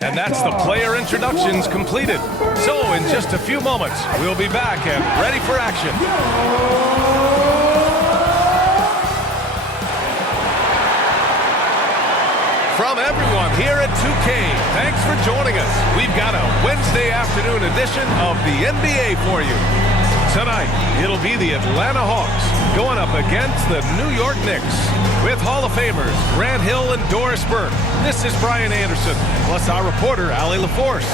And that's the player introductions completed. So in just a few moments, we'll be back and ready for action. From everyone here at 2K, thanks for joining us. We've got a Wednesday afternoon edition of the NBA for you. Tonight, it'll be the Atlanta Hawks going up against the New York Knicks with Hall of Famers Grant Hill and Doris Burke. This is Brian Anderson, plus our reporter, Allie LaForce.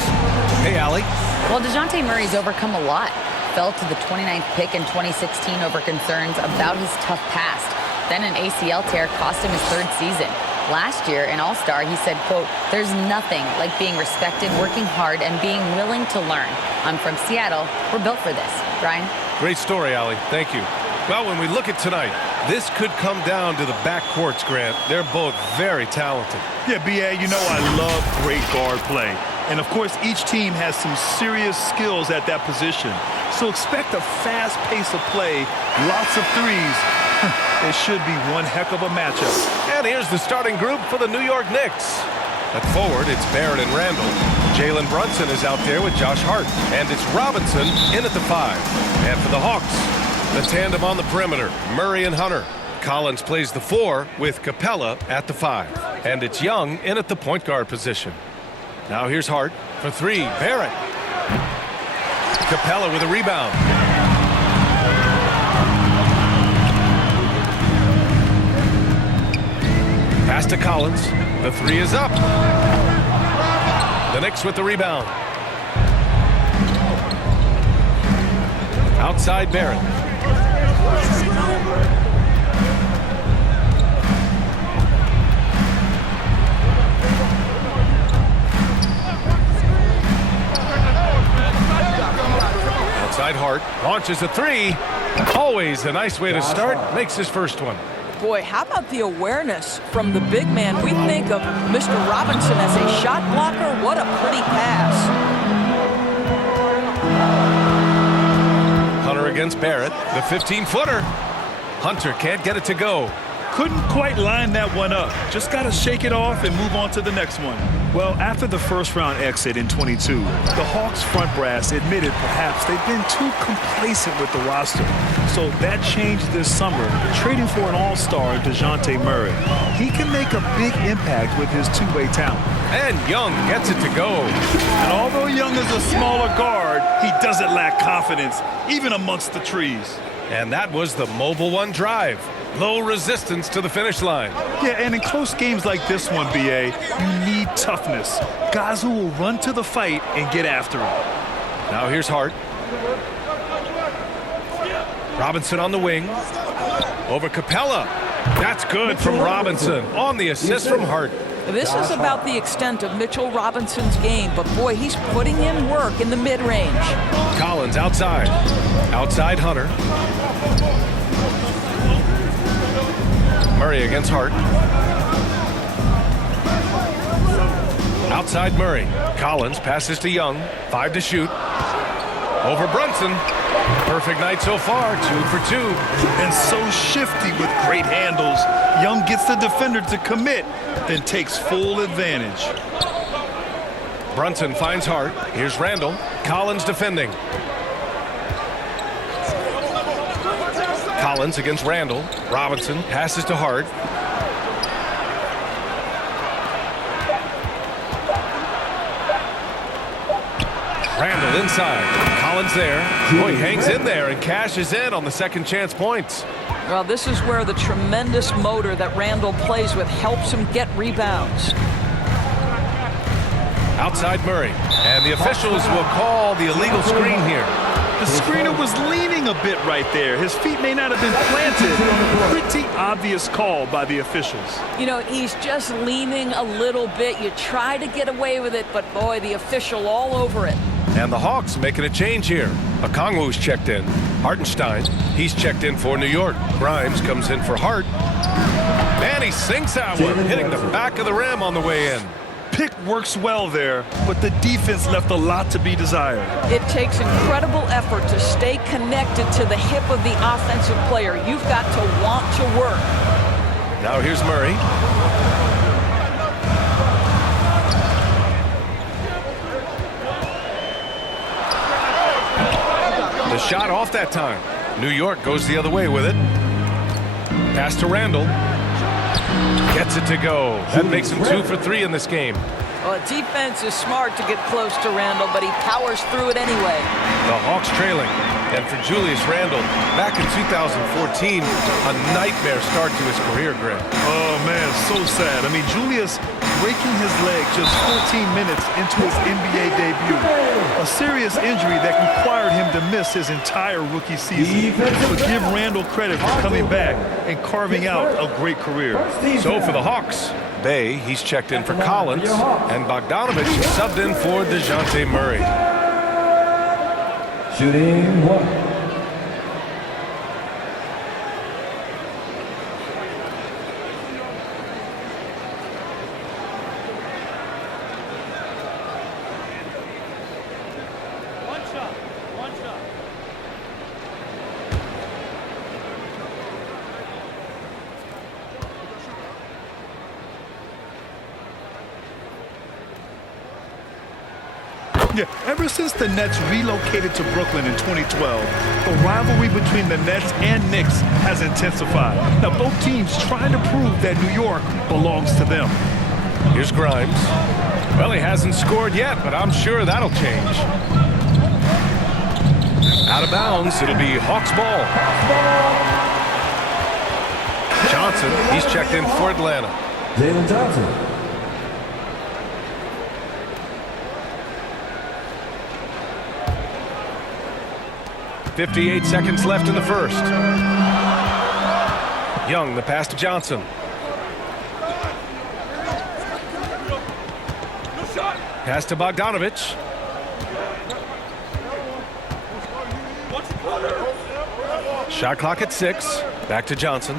Hey, Allie. Well, DeJounte Murray's overcome a lot. Fell to the 29th pick in 2016 over concerns about his tough past. Then an ACL tear cost him his third season. Last year, in All-Star, he said, quote, "There's nothing like being respected, working hard, and being willing to learn. I'm from Seattle. We're built for this." Brian? Great story, Allie. Thank you. Well, when we look at tonight, this could come down to the backcourts, Grant. They're both very talented. Yeah, B.A., you know I love great guard play. And, of course, each team has some serious skills at that position. So expect a fast pace of play, lots of threes. It should be one heck of a matchup. And here's the starting group for the New York Knicks. At forward, it's Barrett and Randall. Jalen Brunson is out there with Josh Hart. And it's Robinson in at the 5. And for the Hawks, the tandem on the perimeter, Murray and Hunter. Collins plays the 4 with Capella at the 5. And it's Young in at the point guard position. Now here's Hart for 3. Barrett. Capella with a rebound. Pass to Collins. The 3 is up. The Knicks with the rebound. Outside Barrett. Outside Hart. Launches a 3. Always a nice way to start. Makes his first one. Boy, how about the awareness from the big man? We think of Mr. Robinson as a shot blocker. What a pretty pass. Hunter against Barrett. The 15-footer. Hunter can't get it to go. Couldn't quite line that one up. Just got to shake it off and move on to the next one. Well, after the first-round exit in 22, the Hawks front brass admitted perhaps they've been too complacent with the roster. So that changed this summer, trading for an all-star in DeJounte Murray. He can make a big impact with his two-way talent. And Young gets it to go. And although Young is a smaller guard, he doesn't lack confidence, even amongst the trees. And that was the mobile one drive. Low resistance to the finish line. Yeah, and in close games like this one, B.A., you need toughness. Guys who will run to the fight and get after it. Now here's Hart. Robinson on the wing. Over Capella. That's good from Robinson. On the assist from Hart. This is about the extent of Mitchell Robinson's game, but boy, he's putting in work in the mid-range. Collins outside. Outside Hunter. Murray against Hart. Outside Murray. Collins passes to Young. 5 to shoot. Over Brunson. Perfect night so far. 2 for 2. And so shifty with great handles. Young gets the defender to commit, then takes full advantage. Brunson finds Hart. Here's Randall. Collins defending. Collins against Randall. Robinson passes to Hart. Randall inside. Collins there. Boy, hangs in there and cashes in on the second chance points. Well, this is where the tremendous motor that Randall plays with helps him get rebounds. Outside Murray. And the officials will call the illegal screen here. The screener was leaning a bit right there. His feet may not have been planted. Pretty obvious call by the officials. You know, he's just leaning a little bit. You try to get away with it, but boy, the official all over it. And the Hawks making a change here. Okongwu's checked in. Hartenstein, he's checked in for New York. Grimes comes in for Hart. And he sinks that one, hitting the back of the rim on the way in. Pick works well there, but the defense left a lot to be desired. It takes incredible effort to stay connected to the hip of the offensive player. You've got to want to work. Now here's Murray. shot off that time. New York goes the other way with it. Pass to Randall. Gets it to go. That makes him 2 for 3 in this game. Well, defense is smart to get close to Randall, but he powers through it anyway. The Hawks trailing. And for Julius Randle, back in 2014, a nightmare start to his career, Greg. Oh, man, so sad. I mean, Julius breaking his leg just 14 minutes into his NBA debut. A serious injury that required him to miss his entire rookie season. But give Randle credit for coming back and carving out a great career. So for the Hawks, Bay, he's checked in for Collins, and Bogdanovich subbed in for DeJounte Murray. Shooting 1. Yeah, ever since the Nets relocated to Brooklyn in 2012, the rivalry between the Nets and Knicks has intensified. Now, both teams trying to prove that New York belongs to them. Here's Grimes. Well, he hasn't scored yet, but I'm sure that'll change. Out of bounds, it'll be Hawks ball. Johnson, he's checked in for Atlanta. Jalen Johnson. 58 seconds left in the first. Young, the pass to Johnson. Pass to Bogdanovich. Shot clock at 6. Back to Johnson.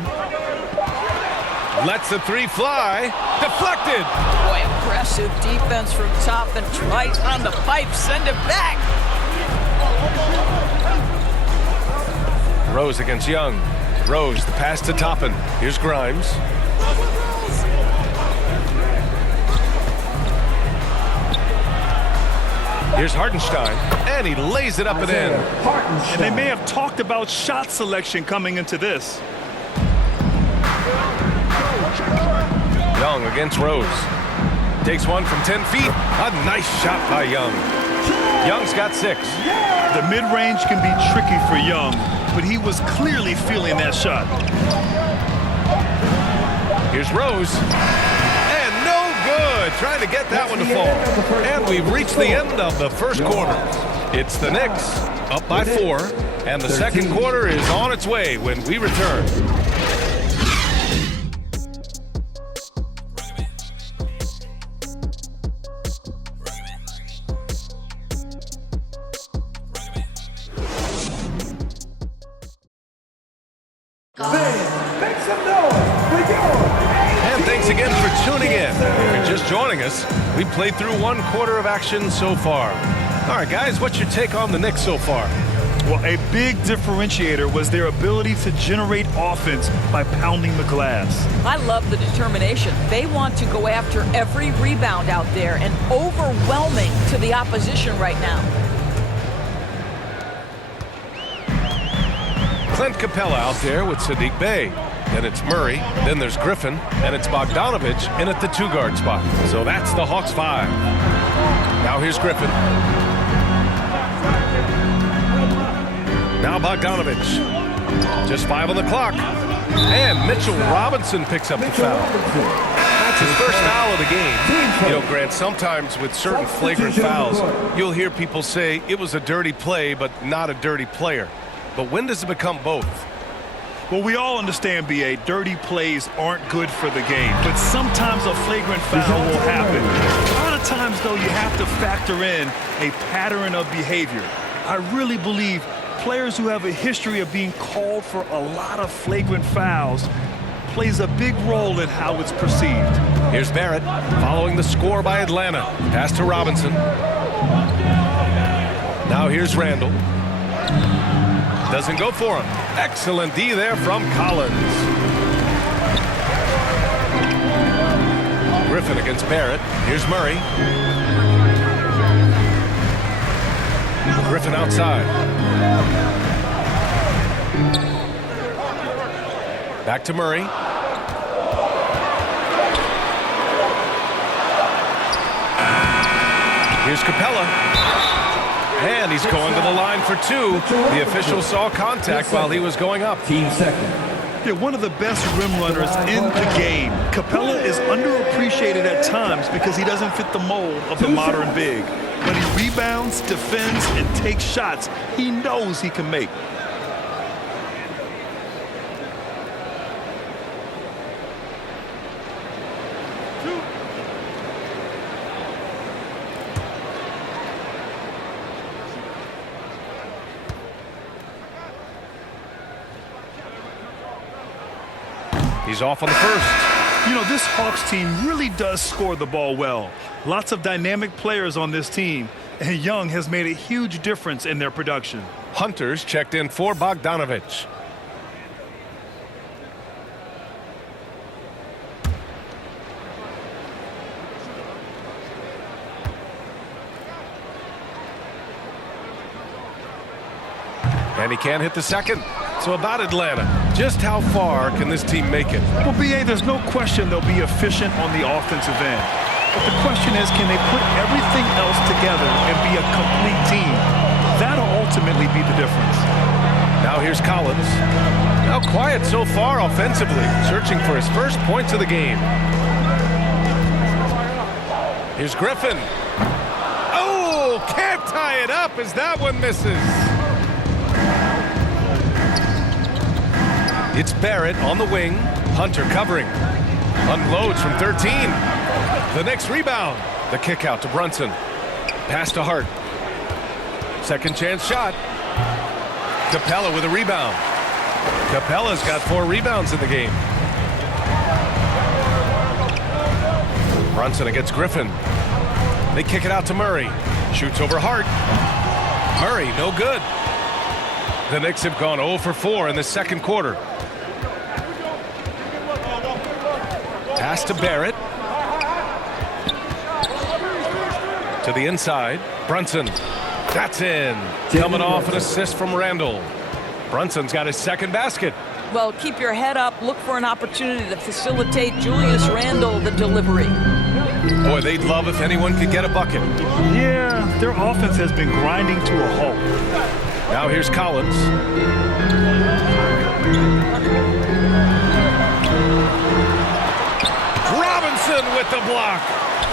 Lets the 3 fly. Deflected. Boy, impressive defense from Toppin. Right on the pipe. Send it back. Rose against Young. Rose, the pass to Toppin. Here's Grimes. Here's Hartenstein, and he lays it up and in. And they may have talked about shot selection coming into this. Young against Rose. Takes one from 10 feet. A nice shot by Young. Young's got 6. The mid-range can be tricky for Young, but he was clearly feeling that shot. Here's Rose. And no good. Trying to get that one to fall. And we've reached the end of the first quarter. It's the Knicks up by 4. And the second quarter is on its way when we return. And thanks again for tuning in. If you're just joining us, we played through 1 quarter of action so far. All right, guys, what's your take on the Knicks so far? Well, a big differentiator was their ability to generate offense by pounding the glass. I love the determination. They want to go after every rebound out there and overwhelming to the opposition right now. Clint Capella out there with Sadiq Bey. Then it's Murray, then there's Griffin, and it's Bogdanovich in at the 2-guard spot. So that's the Hawks 5. Now here's Griffin. Now Bogdanovich. Just 5 on the clock. And Mitchell Robinson picks up the foul. That's his first foul of the game. You know, Grant, sometimes with certain flagrant fouls, you'll hear people say it was a dirty play, but not a dirty player. But when does it become both? Well, we all understand, B.A., dirty plays aren't good for the game. But sometimes a flagrant foul will happen. A lot of times, though, you have to factor in a pattern of behavior. I really believe players who have a history of being called for a lot of flagrant fouls plays a big role in how it's perceived. Here's Barrett following the score by Atlanta. Pass to Robinson. Now here's Randall. Doesn't go for him. Excellent D there from Collins. Griffin against Barrett. Here's Murray. Griffin outside. Back to Murray. Here's Capella. And he's going to the line for two. The official saw contact while he was going up. Team second. Yeah, one of the best rim runners in the game. Capella is underappreciated at times because he doesn't fit the mold of the modern big. When he rebounds, defends, and takes shots, he knows he can make. He's off on the first. You know, this Hawks team really does score the ball well. Lots of dynamic players on this team, and Young has made a huge difference in their production. Hunter's checked in for Bogdanovich. And he can't hit the second. So about Atlanta, just how far can this team make it? Well, B.A., there's no question they'll be efficient on the offensive end. But the question is, can they put everything else together and be a complete team? That'll ultimately be the difference. Now here's Collins. Now quiet so far offensively, searching for his first points of the game. Here's Griffin. Oh, can't tie it up as that one misses. It's Barrett on the wing. Hunter covering. Unloads from 13. The Knicks rebound. The kick out to Brunson. Pass to Hart. Second chance shot. Capella with a rebound. Capella's got 4 rebounds in the game. Brunson against Griffin. They kick it out to Murray. Shoots over Hart. Murray, no good. The Knicks have gone 0 for 4 in the second quarter. Pass to Barrett. To the inside. Brunson. That's in. Coming off an assist from Randall. Brunson's got his second basket. Well, keep your head up. Look for an opportunity to facilitate Julius Randle the delivery. Boy, they'd love if anyone could get a bucket. Yeah, their offense has been grinding to a halt. Now here's Collins. Robinson with the block.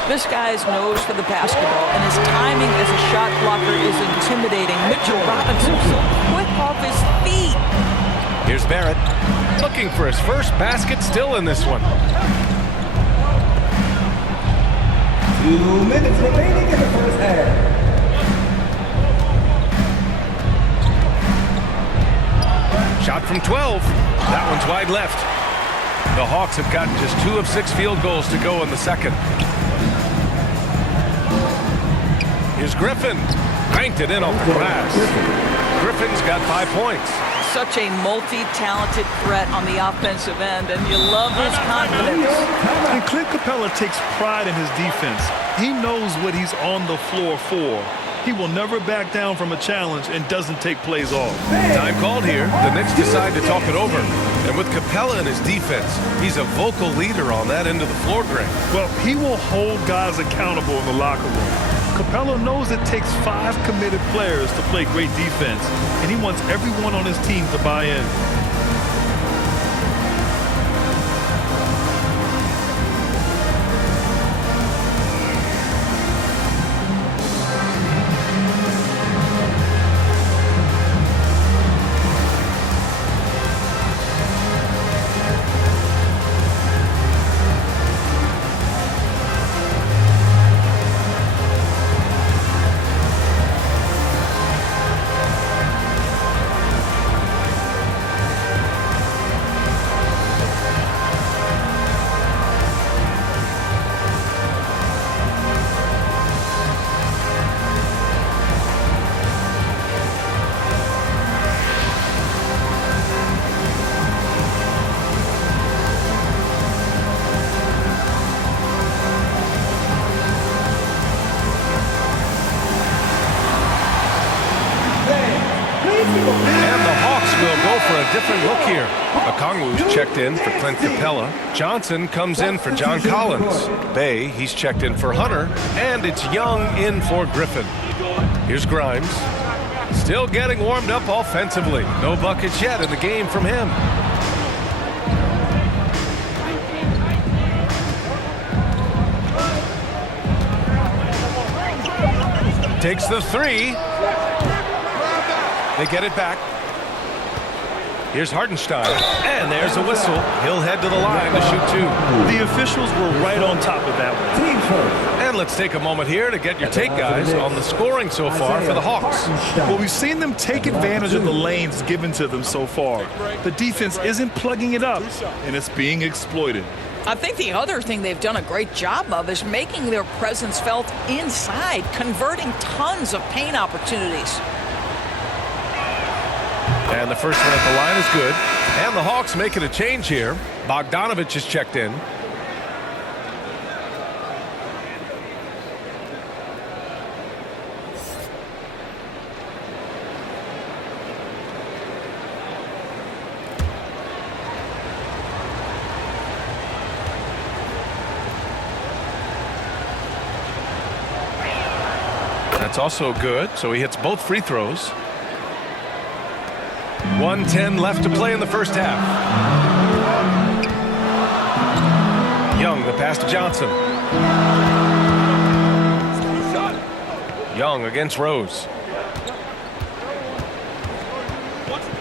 This guy's nose for the basketball, and his timing as a shot blocker is intimidating. Mitchell Robinson so quick off his feet. Here's Barrett, looking for his first basket, still in this one. 2 minutes remaining in the first half. Shot from 12. That one's wide left. The Hawks have gotten just 2 of 6 field goals to go in the second. Here's Griffin. Banked it in off the glass. Griffin's got 5 points. Such a multi-talented threat on the offensive end, and you love his confidence. And Clint Capella takes pride in his defense. He knows what he's on the floor for. He will never back down from a challenge and doesn't take plays off. Time called here. The Knicks decide to talk it over. And with Capella in his defense, he's a vocal leader on that end of the floor, Greg. Well, he will hold guys accountable in the locker room. Capella knows it takes 5 committed players to play great defense, and he wants everyone on his team to buy in. for a different look here. Okongwu's checked in for Clint Capella. Johnson comes in for John Collins. Bay, he's checked in for Hunter. And it's Young in for Griffin. Here's Grimes. Still getting warmed up offensively. No buckets yet in the game from him. Takes the three. They get it back. Here's Hartenstein. And there's a whistle. He'll head to the line to shoot two. The officials were right on top of that one. And let's take a moment here to get your take, guys, on the scoring so far for the Hawks. Well, we've seen them take advantage of the lanes given to them so far. The defense isn't plugging it up, and it's being exploited. I think the other thing they've done a great job of is making their presence felt inside, converting tons of paint opportunities. And the first one at the line is good. And the Hawks making a change here. Bogdanovich is checked in. That's also good, so he hits both free throws. 1:10 left to play in the first half. Young, the pass to Johnson. Young against Rose.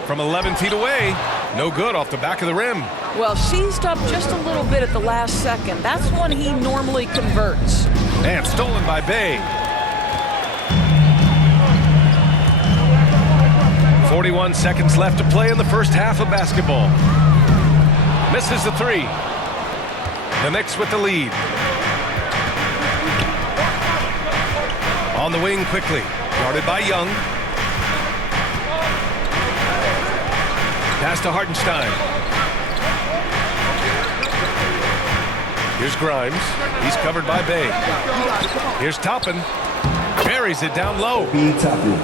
From 11 feet away, no good off the back of the rim. Well, seized up just a little bit at the last second. That's when he normally converts. And stolen by Bay. 41 seconds left to play in the first half of basketball. Misses the three. The Knicks with the lead. On the wing quickly. Guarded by Young. Pass to Hartenstein. Here's Grimes. He's covered by Bay. Here's Toppin. Buries it down low.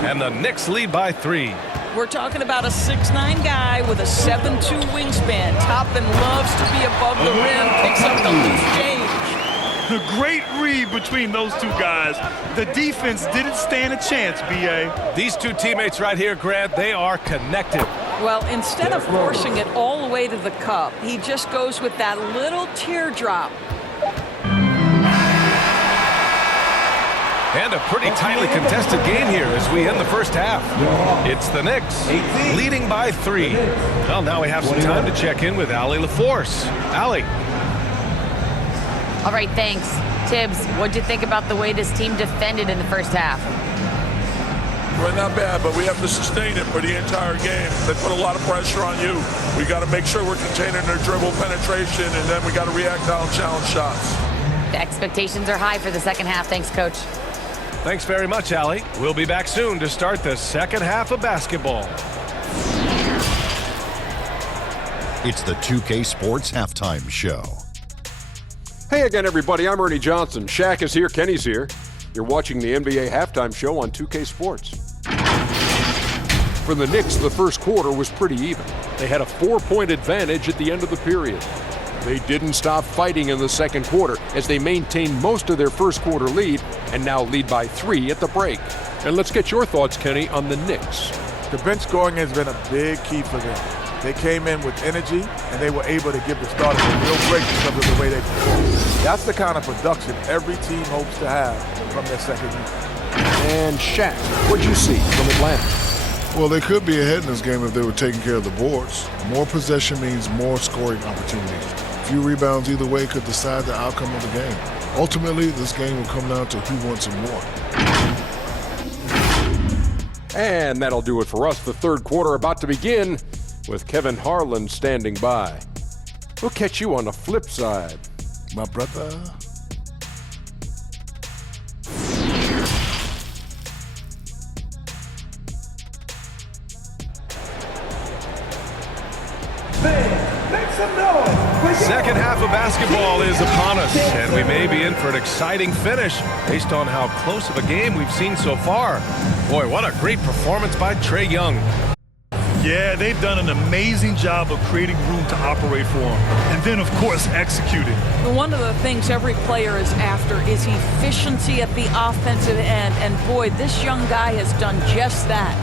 And the Knicks lead by 3. We're talking about a 6'9" guy with a 7'2" wingspan. Toppin loves to be above the rim, picks up the loose change. The great read between those two guys. The defense didn't stand a chance, B.A. These two teammates right here, Grant, they are connected. Well, instead of forcing it all the way to the cup, he just goes with that little teardrop. And a pretty tightly contested game here as we end the first half. It's the Knicks leading by 3. Well, now we have some time to check in with Allie LaForce. Allie. All right, thanks. Tibbs, what'd you think about the way this team defended in the first half? Well, not bad, but we have to sustain it for the entire game. They put a lot of pressure on you. We got to make sure we're containing their dribble penetration, and then we got to react on challenge shots. The expectations are high for the second half. Thanks, Coach. Thanks very much, Allie. We'll be back soon to start the second half of basketball. It's the 2K Sports Halftime Show. Hey again, everybody. I'm Ernie Johnson. Shaq is here. Kenny's here. You're watching the NBA Halftime Show on 2K Sports. For the Knicks, the first quarter was pretty even. They had a 4-point advantage at the end of the period. They didn't stop fighting in the second quarter as they maintained most of their first quarter lead and now lead by 3 at the break. And let's get your thoughts, Kenny, on the Knicks. The bench scoring has been a big key for them. They came in with energy, and they were able to give the starters a real break because of the way they performed. That's the kind of production every team hopes to have from their second unit. And Shaq, what'd you see from Atlanta? Well, they could be ahead in this game if they were taking care of the boards. More possession means more scoring opportunities. A few rebounds either way could decide the outcome of the game. Ultimately, this game will come down to who wants it more. And that'll do it for us. The third quarter about to begin with Kevin Harlan standing by. We'll catch you on the flip side, my brother. Second half of basketball is upon us, and we may be in for an exciting finish based on how close of a game we've seen so far. Boy, what a great performance by Trae Young. Yeah, they've done an amazing job of creating room to operate for him. And then, of course, executing. One of the things every player is after is efficiency at the offensive end. And boy, this young guy has done just that.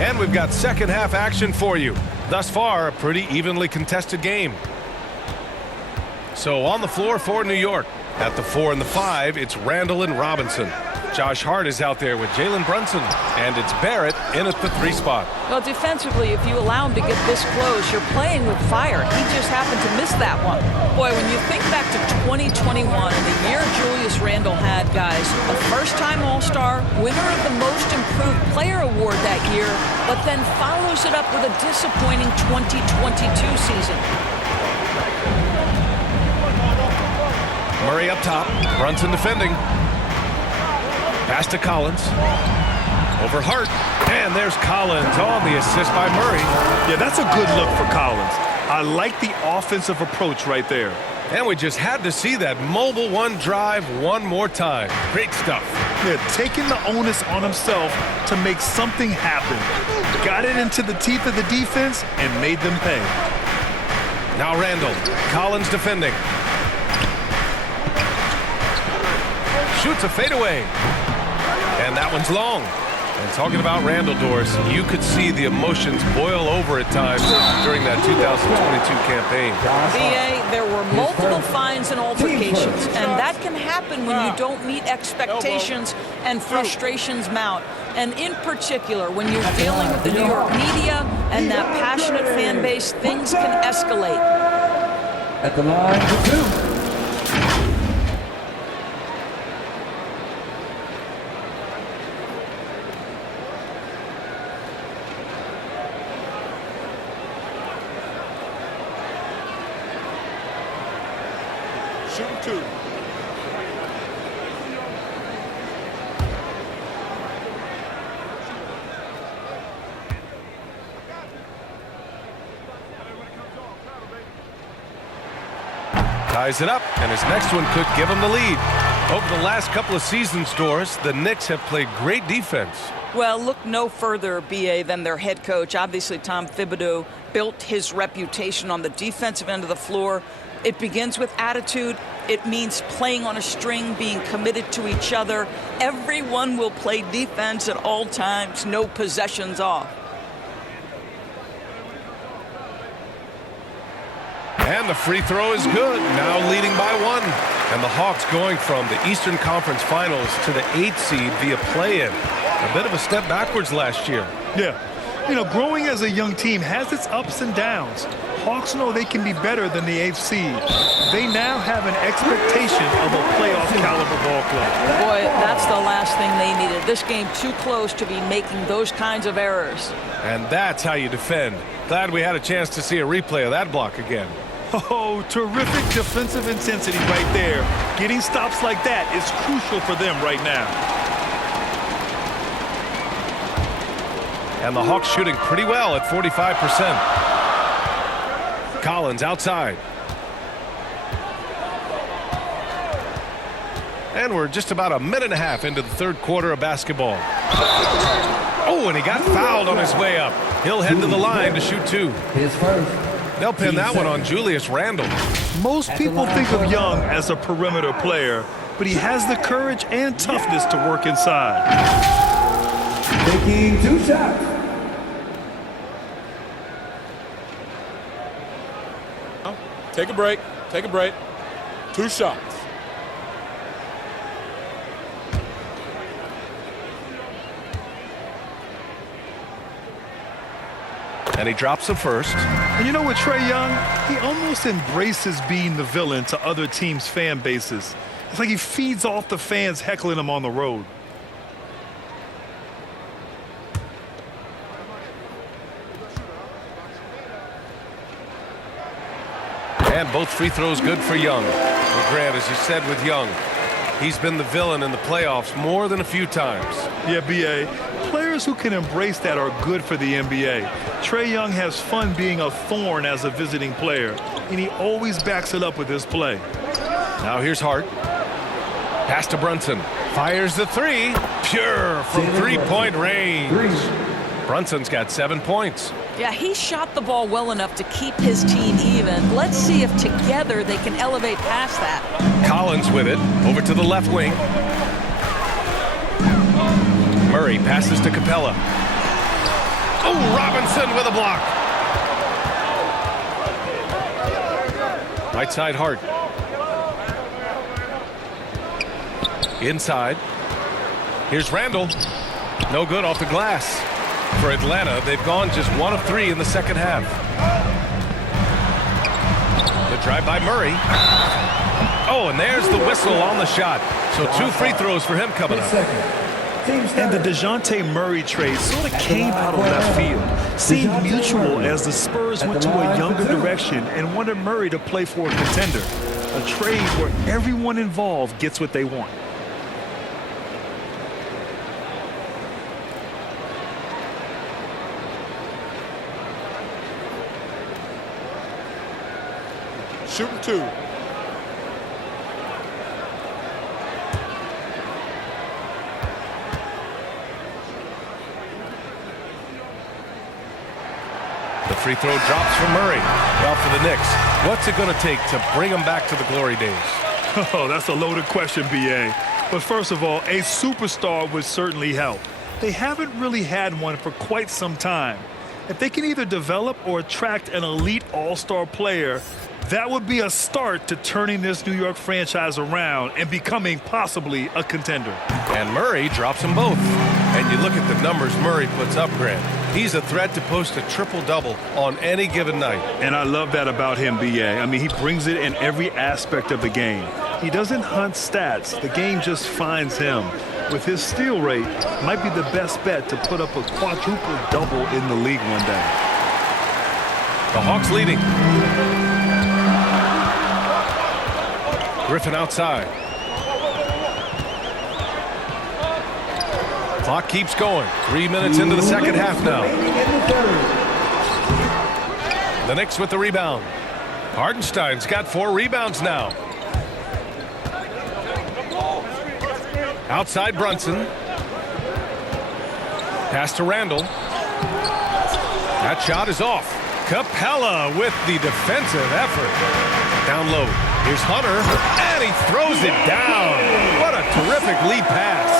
And we've got second half action for you. Thus far, a pretty evenly contested game. So on the floor for New York. At the 4 and the 5, it's Randall and Robinson. Josh Hart is out there with Jalen Brunson, and it's Barrett in at the 3 spot. Well, defensively, if you allow him to get this close, you're playing with fire. He just happened to miss that one. Boy, when you think back to 2021 and the year Julius Randle had, guys, a first-time All-Star, winner of the Most Improved Player Award that year, but then follows it up with a disappointing 2022 season. Murray up top, Brunson defending. Pass to Collins. Over Hart. And there's Collins on the assist by Murray. Yeah, that's a good look for Collins. I like the offensive approach right there. And we just had to see that mobile one drive one more time. Great stuff. Yeah, taking the onus on himself to make something happen. Got it into the teeth of the defense and made them pay. Now Randall. Collins defending. Shoots a fadeaway. And that one's long. And talking about Randall, Doris, you could see the emotions boil over at times during that 2022 campaign. BA, there were multiple fines and altercations, and that can happen when you don't meet expectations and frustrations mount. And in particular, when you're dealing with the New York media and that passionate fan base, things can escalate. At the line for 2. Shooting 2. Ties it up, and his next one could give him the lead. Over the last couple of seasons, Doris, the Knicks have played great defense. Well, look no further, BA, than their head coach. Obviously, Tom Thibodeau built his reputation on the defensive end of the floor. It begins with attitude. It means playing on a string, being committed to each other. Everyone will play defense at all times, no possessions off. And the free throw is good, now leading by 1. And the Hawks going from the Eastern Conference Finals to the 8th seed via play-in. A bit of a step backwards last year. Yeah. You know, growing as a young team has its ups and downs. Hawks know they can be better than the 8th seed. They now have an expectation of a playoff caliber ball club. Boy, that's the last thing they needed. This game too close to be making those kinds of errors. And that's how you defend. Glad we had a chance to see a replay of that block again. Oh, terrific defensive intensity right there. Getting stops like that is crucial for them right now. And the Hawks shooting pretty well at 45%. Collins outside. And we're just about a minute and a half into the third quarter of basketball. Oh, and he got fouled on his way up. He'll head to the line to shoot 2. His first. They'll pin that one on Julius Randle. Most people think of Young as a perimeter player, but he has the courage and toughness to work inside. Taking 2 shots. Take a break. Take a break. 2 shots. And he drops the first. And you know what, Trae Young? He almost embraces being the villain to other teams' fan bases. It's like he feeds off the fans heckling him on the road. And both free throws good for Young. Well, Grant, as you said with Young, he's been the villain in the playoffs more than a few times. Yeah, B.A. Players who can embrace that are good for the NBA. Trae Young has fun being a thorn as a visiting player, and he always backs it up with his play. Now here's Hart. Pass to Brunson. Fires the 3. Pure from three-point range. Brunson's got 7 points. Yeah, he shot the ball well enough to keep his team even. Let's see if together they can elevate past that. Collins with it. Over to the left wing. Murray passes to Capella. Oh, Robinson with a block. Right side Hart. Inside. Here's Randall. No good off the glass. For Atlanta, they've gone just 1 of 3 in the second half. The drive by Murray. Oh, and there's the whistle on the shot. So 2 free throws for him coming up. And the DeJounte Murray trade sort of came out of left field. Seemed mutual as the Spurs went to a younger direction and wanted Murray to play for a contender. A trade where everyone involved gets what they want. Shooting 2. The free throw drops for Murray. Well, for the Knicks, what's it going to take to bring them back to the glory days? Oh, that's a loaded question, B.A. But first of all, a superstar would certainly help. They haven't really had one for quite some time. If they can either develop or attract an elite all-star player, that would be a start to turning this New York franchise around and becoming possibly a contender. And Murray drops them both. And you look at the numbers Murray puts up, Grant. He's a threat to post a triple-double on any given night. And I love that about him, B.A. I mean, he brings it in every aspect of the game. He doesn't hunt stats. The game just finds him. With his steal rate, might be the best bet to put up a quadruple-double in the league one day. The Hawks leading. Griffin outside. Clock keeps going. 3 minutes into the second half now. The Knicks with the rebound. Hardenstein's got 4 rebounds now. Outside Brunson. Pass to Randall. That shot is off. Capella with the defensive effort. Down low. Here's Hunter, and he throws it down. What a terrific lead pass.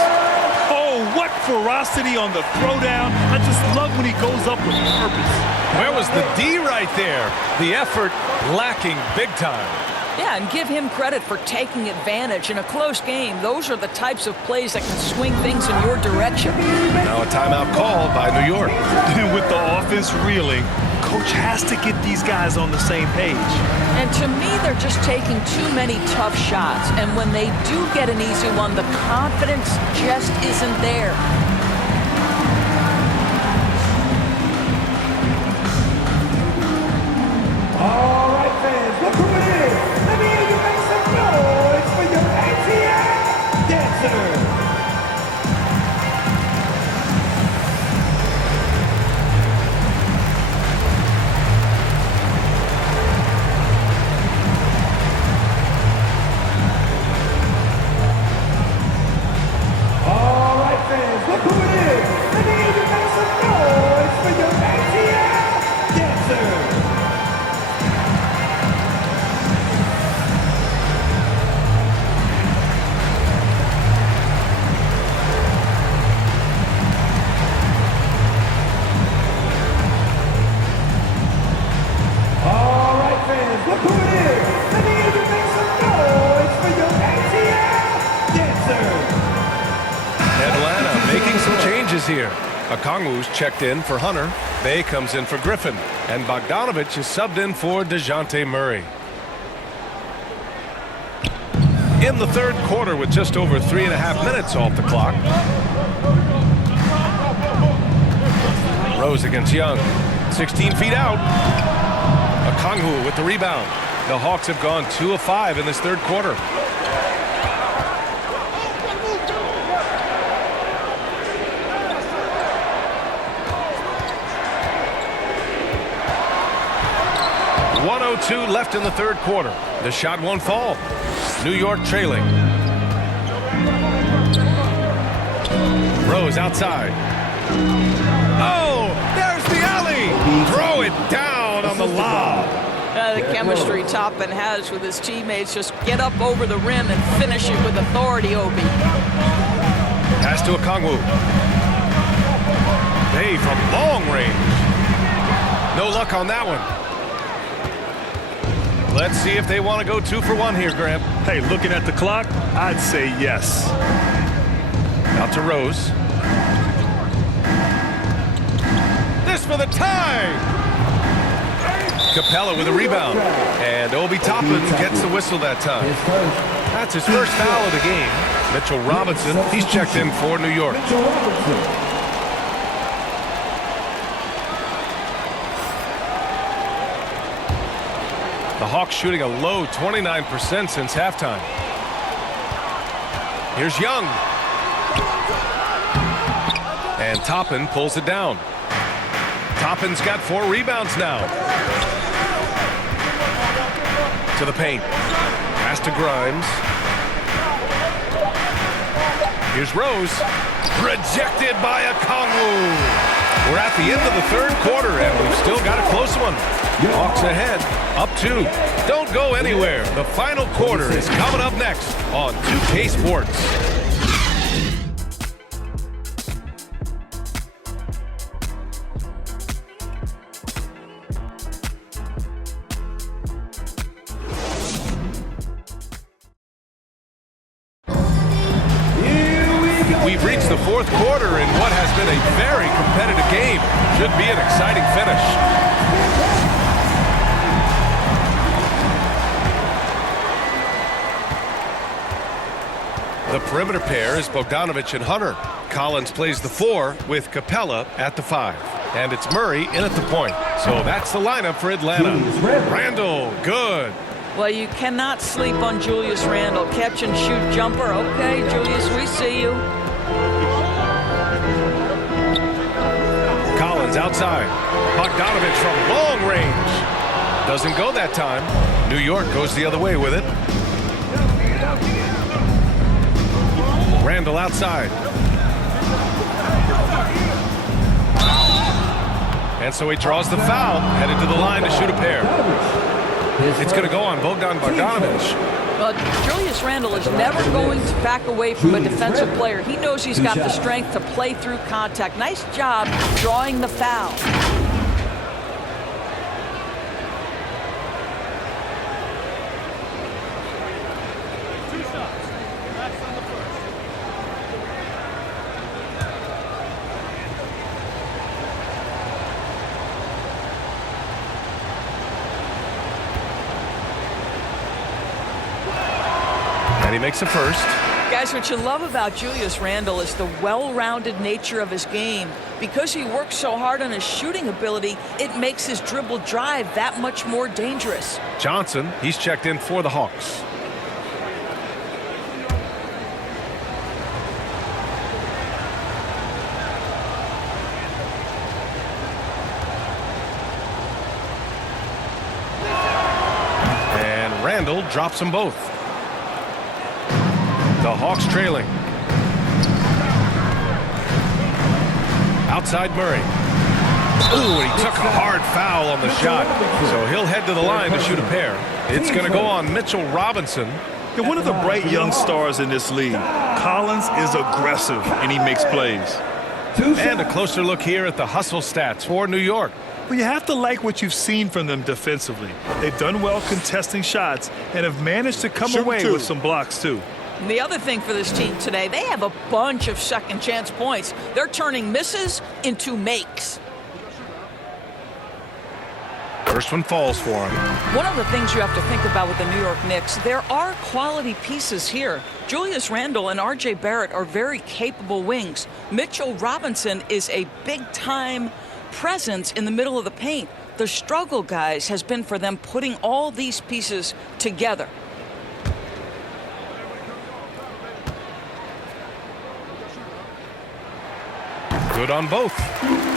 Oh, what ferocity on the throwdown. I just love when he goes up with purpose. Where was the D right there? The effort lacking big time. Yeah, and give him credit for taking advantage in a close game. Those are the types of plays that can swing things in your direction. Now a timeout called by New York. And with the offense reeling, coach has to get these guys on the same page. And to me, they're just taking too many tough shots. And when they do get an easy one, the confidence just isn't there. All right, fans, look who it is. Let me hear you make some noise for your ATL dancer. All right, fans, look who it is. Let me hear you make some noise for your ATL dancer. All right, fans, look who it is. Let me hear you make some noise for your ATL dancer. Atlanta making some changes here. Okongwu's checked in for Hunter. Bay comes in for Griffin. And Bogdanovich is subbed in for DeJounte Murray. In the third quarter with just over 3.5 minutes off the clock. Rose against Young. 16 feet out. Okongwu with the rebound. The Hawks have gone 2 of 5 in this third quarter. .102 left in the third quarter. The shot won't fall. New York trailing. Rose outside. Oh, Throw it down on the lob. The chemistry Toppin has with his teammates. Just get up over the rim and finish it with authority, Obi. Pass to Okongwu. Hey, from long range. No luck on that one. Let's see if they want to go 2 for 1 here, Graham. Hey, looking at the clock, I'd say yes. Out to Rose. This for the tie. Capella with a rebound. And Obi Toppin gets the whistle that time. That's his first foul of the game. Mitchell Robinson, he's checked in for New York. The Hawks shooting a low 29% since halftime. Here's Young. And Toppin pulls it down. Toppin's got 4 rebounds now. To the paint. Pass to Grimes. Here's Rose. Rejected by Okongwu. We're at the end of the 3rd quarter, and we've still got a close one. Hawks ahead, up 2. Don't go anywhere. The final quarter is coming up next on 2K Sports. We've reached the 4th quarter in what has been a very competitive game. Should be an exciting finish. The perimeter pair is Bogdanović and Hunter. Collins plays the 4 with Capella at the 5. And it's Murray in at the point. So that's the lineup for Atlanta. Randle, good. Well, you cannot sleep on Julius Randle. Catch and shoot jumper. Okay, Julius, we see you. Collins outside. Bogdanović from long range. Doesn't go that time. New York goes the other way with it. Randle outside. And so he draws the foul, headed to the line to shoot a pair. It's going to go on Bogdanović. Well, Julius Randle is never going to back away from a defensive player. He knows he's got the strength to play through contact. Nice job drawing the foul. And he makes a first. Guys, what you love about Julius Randle is the well-rounded nature of his game. Because he works so hard on his shooting ability, it makes his dribble drive that much more dangerous. Johnson, he's checked in for the Hawks. And Randle drops them both. The Hawks trailing. Outside Murray. Ooh, and he took a hard foul on the shot. So he'll head to the line to shoot a pair. It's going to go on Mitchell Robinson. You're one of the bright young stars in this league. Collins is aggressive, and he makes plays. And a closer look here at the hustle stats for New York. Well, you have to like what you've seen from them defensively. They've done well contesting shots and have managed to come away with some blocks, too. And the other thing for this team today, they have a bunch of second chance points. They're turning misses into makes. First one falls for him. One of the things you have to think about with the New York Knicks, there are quality pieces here. Julius Randle and R.J. Barrett are very capable wings. Mitchell Robinson is a big-time presence in the middle of the paint. The struggle, guys, has been for them putting all these pieces together. Good on both.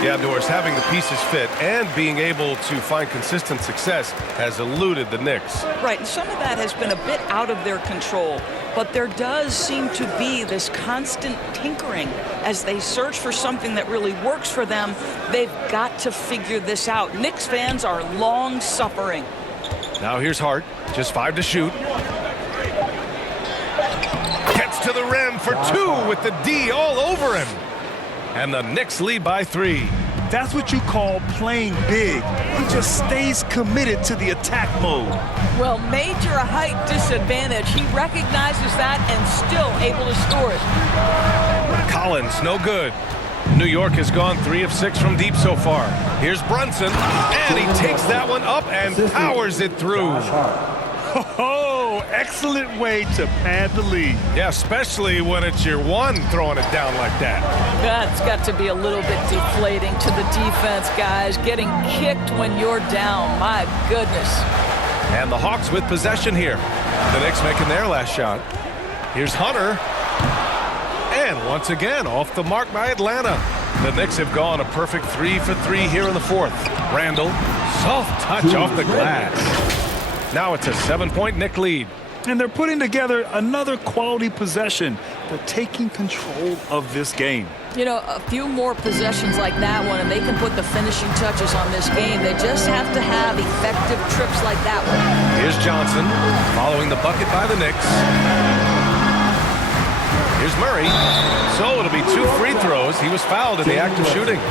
Yeah, Doris, having the pieces fit and being able to find consistent success has eluded the Knicks. Right, and some of that has been a bit out of their control, but there does seem to be this constant tinkering as they search for something that really works for them. They've got to figure this out. Knicks fans are long suffering. Now here's Hart, just 5 to shoot. Gets to the rim for 2 with the D all over him. And the Knicks lead by 3. That's what you call playing big. He just stays committed to the attack mode. Well, major height disadvantage. He recognizes that and still able to score it. Collins, no good. New York has gone 3 of 6 from deep so far. Here's Brunson, and he takes that one up and powers it through. Oh, excellent way to pad the lead. Yeah, especially when it's your one throwing it down like that. That's got to be a little bit deflating to the defense, guys. Getting kicked when you're down. My goodness. And the Hawks with possession here. The Knicks making their last shot. Here's Hunter. And once again, off the mark by Atlanta. The Knicks have gone a perfect 3 for 3 here in the 4th. Randall, soft touch off the glass. Now it's a 7-point Knick lead. And they're putting together another quality possession. They're taking control of this game. You know, a few more possessions like that one, and they can put the finishing touches on this game. They just have to have effective trips like that one. Here's Johnson, following the bucket by the Knicks. Here's Murray. So it'll be 2 free throws. He was fouled in the act of shooting.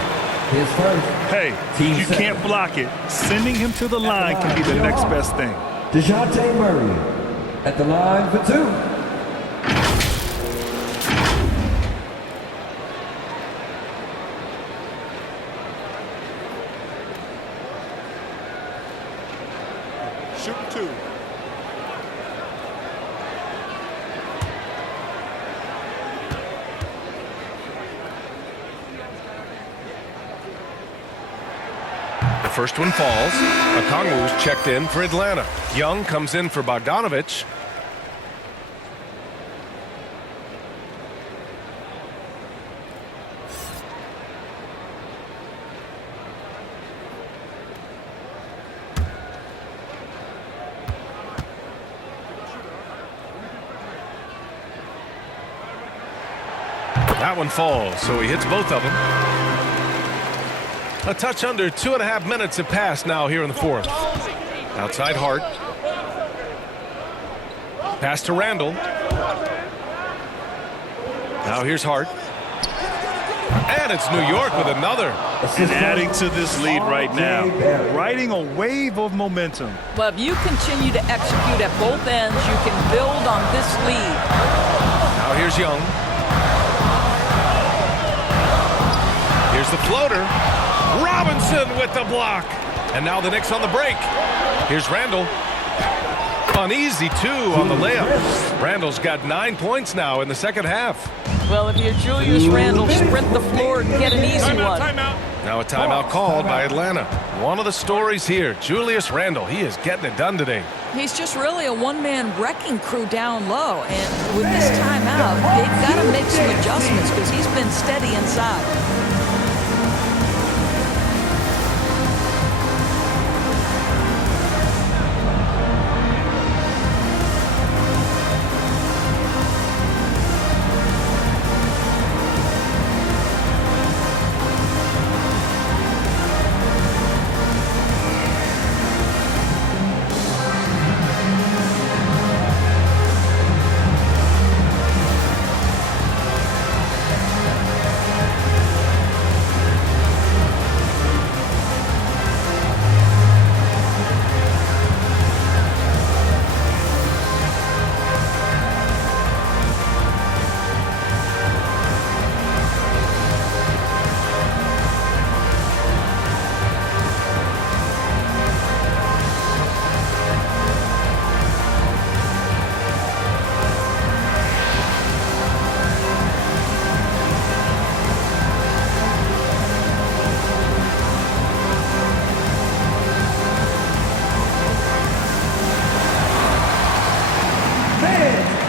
Hey, if you can't block it, sending him to the line can be the next best thing. DeJounte Murray at the line for 2. Shooting 2. The first one falls. Okongwu's checked in for Atlanta. Young comes in for Bogdanovich. That one falls, so he hits both of them. A touch under 2.5 minutes have passed now here in the 4th. Outside Hart. Pass to Randall. Now here's Hart. And it's New York with another. And adding to this lead right now. Riding a wave of momentum. Well, if you continue to execute at both ends, you can build on this lead. Now here's Young. Here's the floater. Robinson with the block. And now the Knicks on the break. Here's Randall. Uneasy, too, on the layup. Randall's got 9 points now in the second half. Well, if you're Julius Randle, sprint the floor and get an easy one. Now a timeout called by Atlanta. One of the stories here, Julius Randle, he is getting it done today. He's just really a one-man wrecking crew down low. And with this timeout, they've got to make some adjustments because he's been steady inside.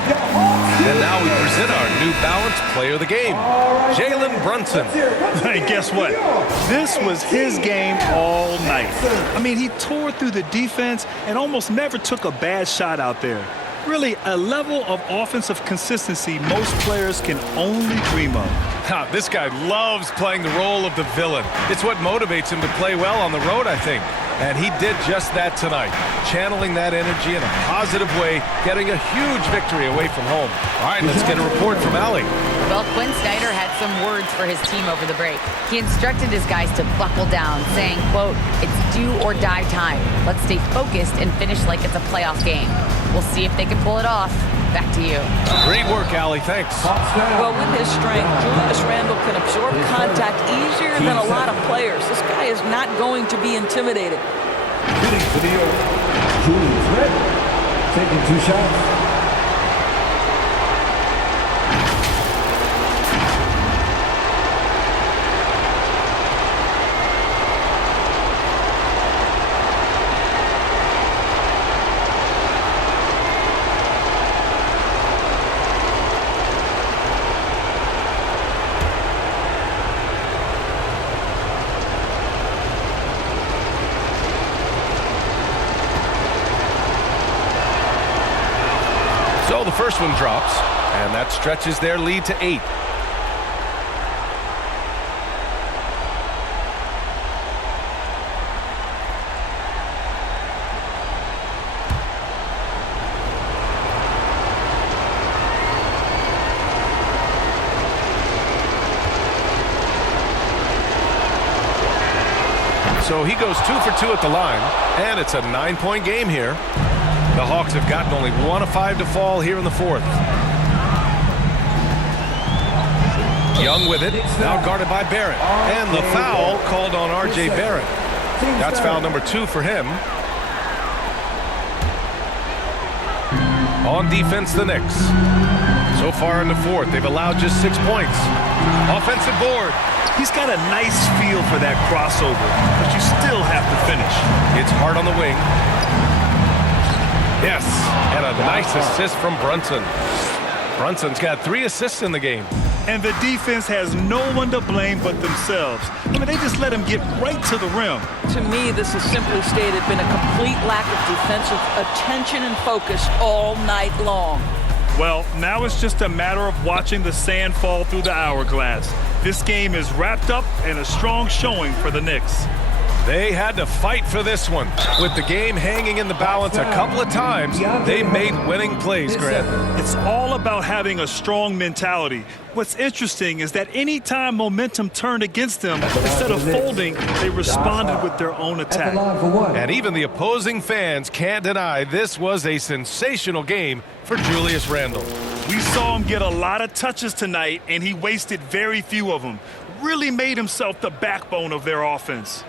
And now we present our New Balance Player of the Game, Jalen Brunson. And guess what? This was his game all night. I mean, he tore through the defense and almost never took a bad shot out there. Really, a level of offensive consistency most players can only dream of. This guy loves playing the role of the villain. It's what motivates him to play well on the road, I think. And he did just that tonight, channeling that energy in a positive way, getting a huge victory away from home. All right, let's get a report from Allie. Well, Quinn Snyder had some words for his team over the break. He instructed his guys to buckle down, saying, quote, "It's do or die time. Let's stay focused and finish like it's a playoff game. We'll see if they can pull it off." Back to you. Great work, Allie. Thanks. Well, with his strength, Julius Randle can absorb contact easier than a lot of players. This guy is not going to be intimidated. Shooting for New York, Julius Randle, taking 2 shots. So the first one drops, and that stretches their lead to 8. So he goes 2 for 2 at the line, and it's a 9-point game here. The Hawks have gotten only 1 of 5 to fall here in the 4th. Young with it, now guarded by Barrett. And the foul called on R.J. Barrett. That's foul number 2 for him. On defense, the Knicks. So far in the 4th, they've allowed just 6 points. Offensive board. He's got a nice feel for that crossover, but you still have to finish. It's hard on the wing. Yes, and a nice assist from Brunson. Brunson's got 3 assists in the game. And the defense has no one to blame but themselves. I mean, they just let him get right to the rim. To me, this has simply stated been a complete lack of defensive attention and focus all night long. Well, now it's just a matter of watching the sand fall through the hourglass. This game is wrapped up and a strong showing for the Knicks. They had to fight for this one. With the game hanging in the balance a couple of times, they made winning plays, Grant. It's all about having a strong mentality. What's interesting is that any time momentum turned against them, instead of folding, they responded with their own attack. And even the opposing fans can't deny this was a sensational game for Julius Randle. We saw him get a lot of touches tonight, and he wasted very few of them. Really made himself the backbone of their offense.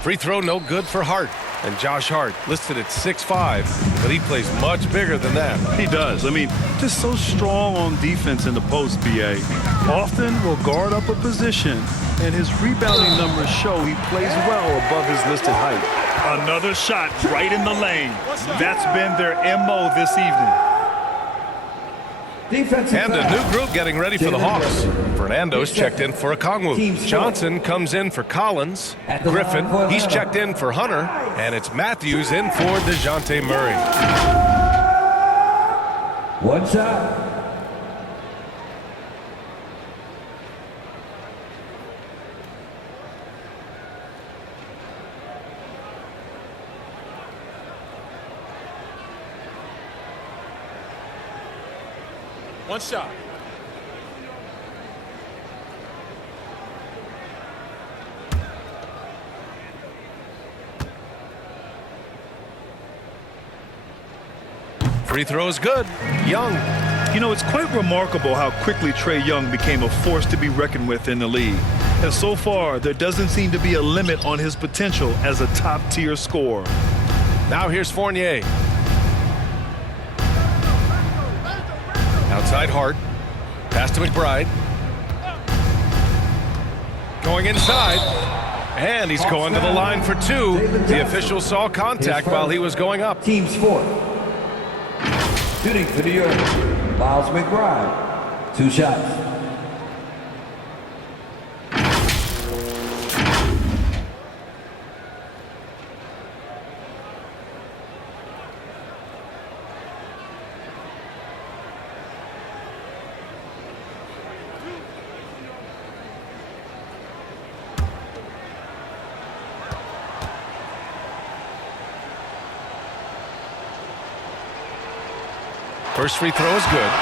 Free throw no good for Hart. And Josh Hart listed at 6'5", but he plays much bigger than that. He does. I mean, just so strong on defense in the post, B.A. Often will guard up a position, and his rebounding numbers show he plays well above his listed height. Another shot right in the lane. That's been their M.O. this evening. And a new group getting ready for the Hawks. Fernando's checked in for Okongwu. Johnson comes in for Collins. Griffin, he's checked in for Hunter. And it's Matthews in for DeJounte Murray. 1 shot. One shot. Free throw is good. Young. You know, it's quite remarkable how quickly Trae Young became a force to be reckoned with in the league. And so far, there doesn't seem to be a limit on his potential as a top-tier scorer. Now here's Fournier. Outside Hart. Pass to McBride. Going inside. And he's going to the line for two. The official saw contact while he was going up. Team sport. Shooting for New York, Miles McBride. 2 shots. First free throw is good.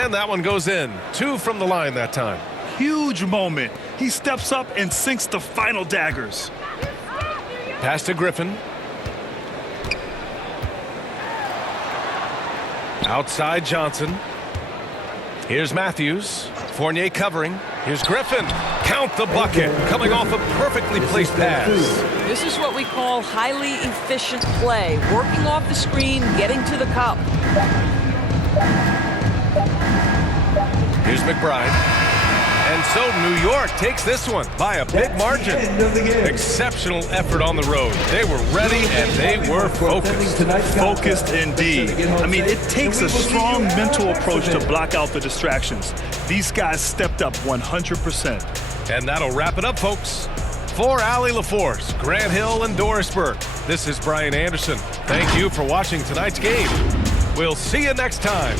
And that one goes in. 2 from the line that time. Huge moment. He steps up and sinks the final daggers. Pass to Griffin. Outside Johnson. Here's Matthews. Fournier covering. Here's Griffin. Count the bucket. Coming off a perfectly placed pass. This is what we call highly efficient play. Working off the screen, getting to the cup. Here's McBride. And so New York takes this one by a big margin. Exceptional effort on the road. They were ready and they were focused. Focused indeed. I mean, it takes a strong mental approach to block out the distractions. These guys stepped up 100%. And that'll wrap it up, folks. For Allie LaForce, Grant Hill, and Doris Burke, this is Brian Anderson. Thank you for watching tonight's game. We'll see you next time.